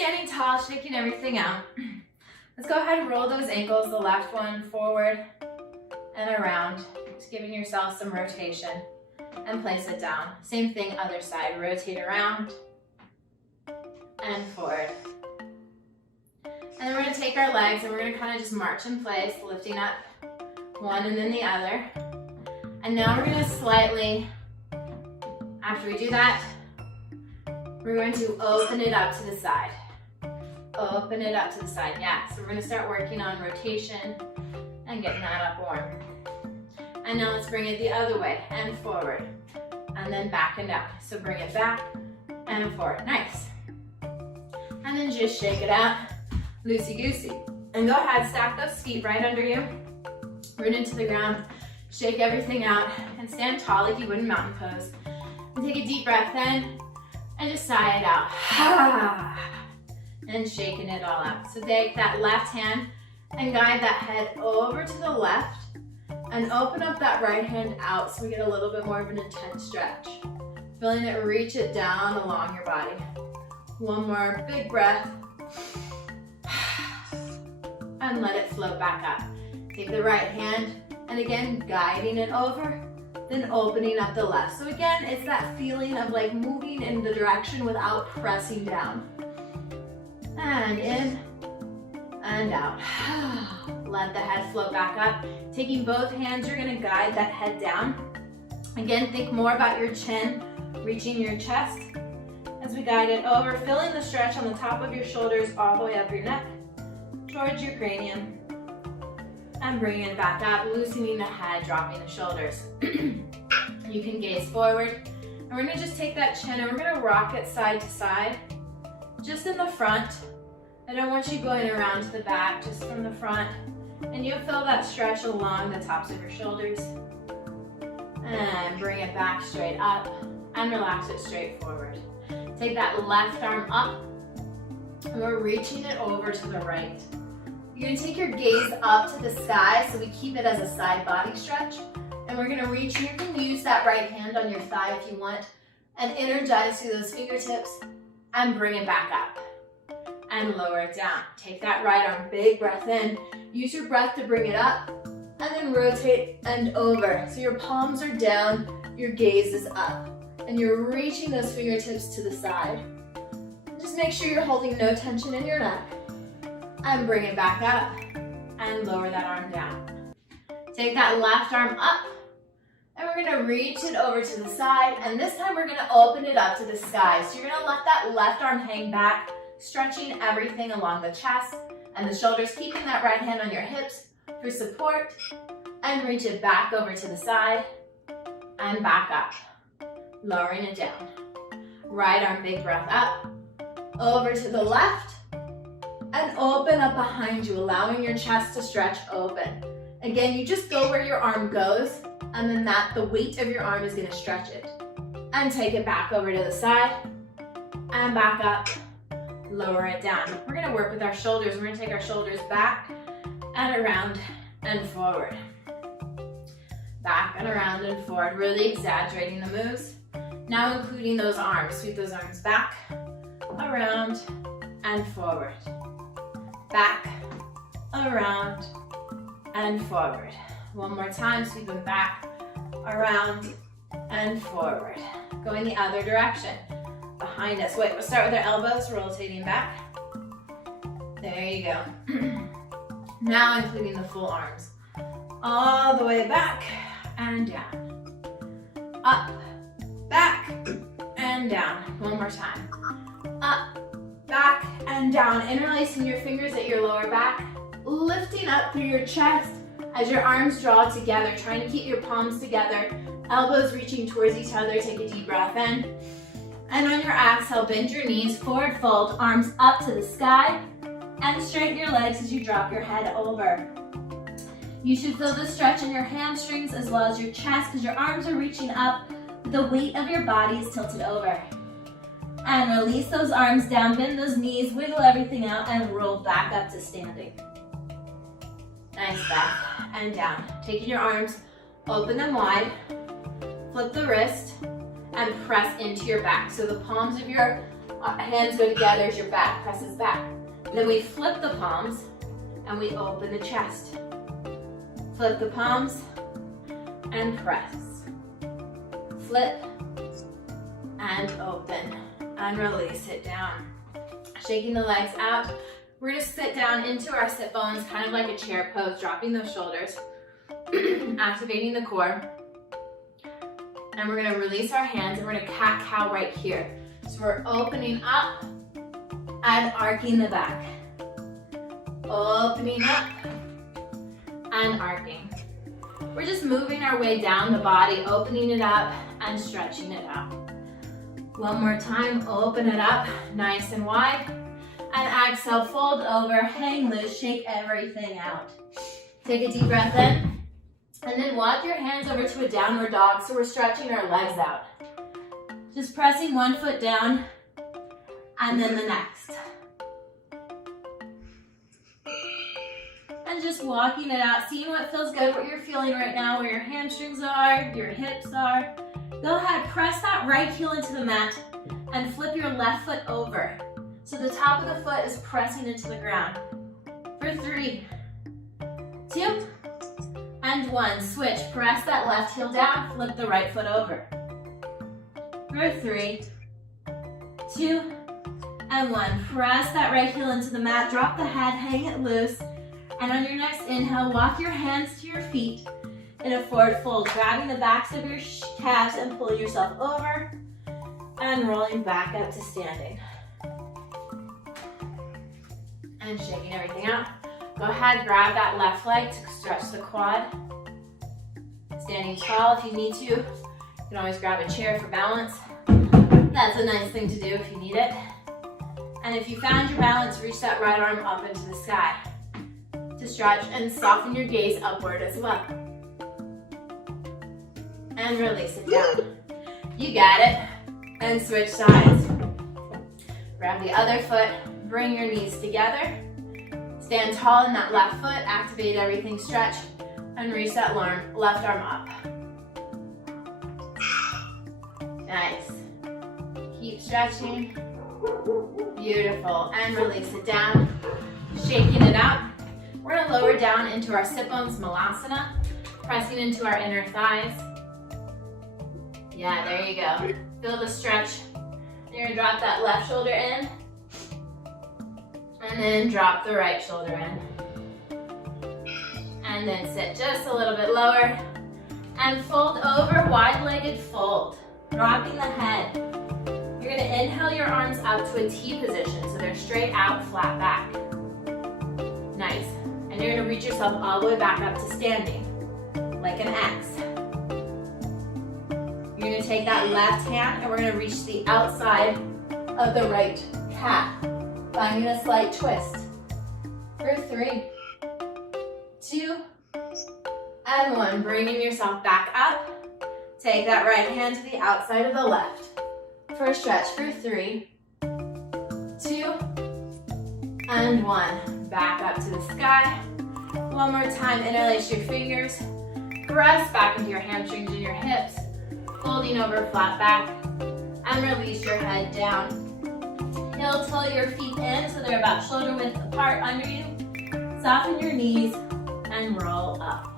standing tall, shaking everything out. Let's go ahead and roll those ankles, the left one forward and around. Just giving yourself some rotation and place it down. Same thing, other side. Rotate around and forward. And then we're gonna take our legs and we're gonna kind of just march in place, lifting up one and then the other. And now we're gonna slightly, after we do that, we're going to open it up to the side. Open it up to the side, yeah. So we're gonna start working on rotation and getting that up warm. And now let's bring it the other way and forward. And then back and down. So bring it back and forward, nice. And then just shake it out, loosey-goosey. And go ahead, stack those feet right under you. Root into the ground, shake everything out, and stand tall like you would in mountain pose. And take a deep breath in, and just sigh it out. And shaking it all out. So take that left hand and guide that head over to the left and open up that right hand out so we get a little bit more of an intense stretch. Feeling it, reach it down along your body. One more big breath. And let it float back up. Take the right hand and again guiding it over, then opening up the left. So again, it's that feeling of like moving in the direction without pressing down. And in and out. Let the head float back up. Taking both hands, you're gonna guide that head down. Again, think more about your chin, reaching your chest as we guide it over, feeling the stretch on the top of your shoulders all the way up your neck, towards your cranium. And bringing it back up, loosening the head, dropping the shoulders. You can gaze forward. And we're gonna just take that chin and we're gonna rock it side to side, just in the front. I don't want you going around to the back, just from the front. And you'll feel that stretch along the tops of your shoulders. And bring it back straight up and relax it straight forward. Take that left arm up and we're reaching it over to the right. You're gonna take your gaze up to the sky so we keep it as a side body stretch. And we're gonna reach, and you can use that right hand on your thigh if you want, and energize through those fingertips and bring it back up. And lower it down. Take that right arm, big breath in. Use your breath to bring it up, and then rotate and over. So your palms are down, your gaze is up, and you're reaching those fingertips to the side. Just make sure you're holding no tension in your neck. And bring it back up, and lower that arm down. Take that left arm up, and we're gonna reach it over to the side, and this time we're gonna open it up to the sky. So you're gonna let that left arm hang back, stretching everything along the chest and the shoulders, keeping that right hand on your hips for support, and reach it back over to the side and back up, lowering it down. Right arm, big breath up, over to the left, and open up behind you, allowing your chest to stretch open. Again, you just go where your arm goes, and then the weight of your arm is gonna stretch it. And take it back over to the side, and back up, lower it down. We're gonna work with our shoulders. We're gonna take our shoulders back and around and forward. Back and around and forward, really exaggerating the moves. Now including those arms. Sweep those arms back, around, and forward. Back, around, and forward. One more time, sweep them back, around, and forward. Going the other direction. Behind us. Wait, we'll start with our elbows, rotating back. There you go. Now including the full arms. All the way back and down. Up, back, and down. One more time. Up, back, and down. Interlacing your fingers at your lower back. Lifting up through your chest as your arms draw together. Trying to keep your palms together. Elbows reaching towards each other. Take a deep breath in. And on your exhale, bend your knees, forward fold, arms up to the sky, and straighten your legs as you drop your head over. You should feel the stretch in your hamstrings as well as your chest because your arms are reaching up, the weight of your body is tilted over. And release those arms down, bend those knees, wiggle everything out, and roll back up to standing. Nice, back and down. Taking your arms, open them wide, flip the wrist, and press into your back. So the palms of your Our hands go together as your back presses back. Then we flip the palms and we open the chest. Flip the palms and press. Flip and open and release it down. Shaking the legs out. We're gonna sit down into our sit bones, kind of like a chair pose, dropping those shoulders, activating the core. And we're gonna release our hands and we're gonna cat-cow right here. So we're opening up and arcing the back. Opening up and arcing. We're just moving our way down the body, opening it up and stretching it out. One more time, open it up, nice and wide. And exhale, fold over, hang loose, shake everything out. Take a deep breath in. And then walk your hands over to a downward dog, so we're stretching our legs out. Just pressing one foot down, and then the next. And just walking it out, seeing what feels good, what you're feeling right now, where your hamstrings are, your hips are. Go ahead, press that right heel into the mat, and flip your left foot over. So the top of the foot is pressing into the ground. For 3, 2, and 1. Switch, press that left heel down, flip the right foot over. For 3, 2, and 1. Press that right heel into the mat, drop the head, hang it loose. And on your next inhale, walk your hands to your feet in a forward fold, grabbing the backs of your calves and pull yourself over and rolling back up to standing. And shaking everything out. Go ahead, grab that left leg to stretch the quad. Standing tall if you need to. You can always grab a chair for balance. That's a nice thing to do if you need it. And if you found your balance, reach that right arm up into the sky to stretch and soften your gaze upward as well. And release it down. You got it. And switch sides. Grab the other foot, bring your knees together. Stand tall in that left foot, activate everything, stretch, and reach that left arm up. Nice. Keep stretching. Beautiful. And release it down. Shaking it out. We're gonna lower down into our sit bones, Malasana, pressing into our inner thighs. Yeah, there you go. Feel the stretch. You're gonna drop that left shoulder in. And then drop the right shoulder in. And then sit just a little bit lower. And fold over, wide-legged fold. Dropping the head. You're gonna inhale your arms up to a T position, so they're straight out, flat back. Nice. And you're gonna reach yourself all the way back up to standing, like an X. You're gonna take that left hand and we're gonna reach the outside of the right calf, finding a slight twist. For 3, 2, and 1. Bringing yourself back up. Take that right hand to the outside of the left. For a stretch for 3, 2, and 1. Back up to the sky. One more time, interlace your fingers. Press back into your hamstrings and your hips. Folding over, flat back. And release your head down. Heel toe your feet in so they're about shoulder width apart under you. Soften your knees and roll up.